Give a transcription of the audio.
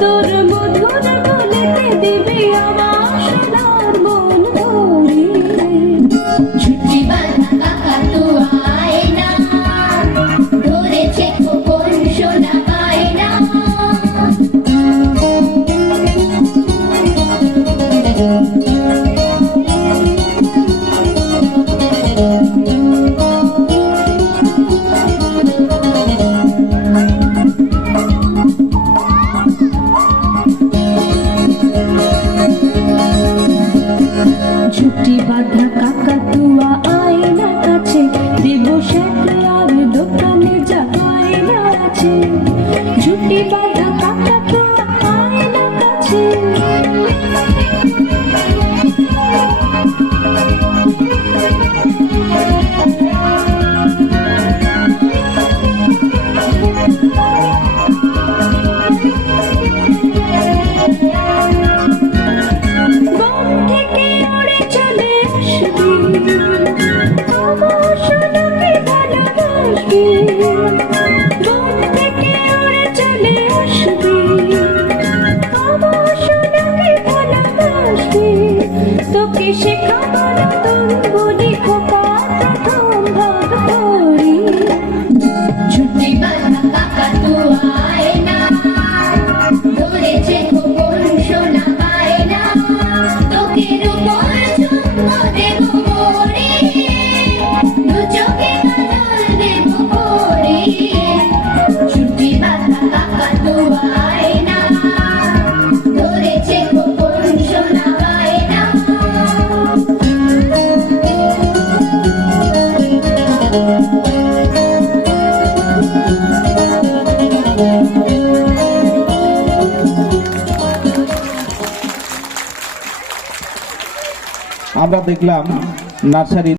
তোর মধুর বলেতে দিবি আমার সোনার মন ভরে ছুটি বাঁধা কাকাতুয়া আয়না ধরেছে খোকন সোনা বায়না ছুটি বাঁধা কাকাতুয়া আয়না কাছে দেব শেখলার দোকানে যা গয়না আছে ছুটি বাঁধা কাকাতুয়া আয়না কাছে তোকে শেখাবো নতুন বলি খোকা প্রথম ভাগ করি ছুটি বাঁধা কাকাতুয়া আয়না ধরেছে খোকন সোনা বায়না তোকে রূপর চুম্ব দেব মোরে দু চোখে কাজল দেব করে ছুটি বাঁধা কাকাতুয়া আয়না ধরেছে খোকন সোনা বায়না আমরা দেখলাম নার্সারি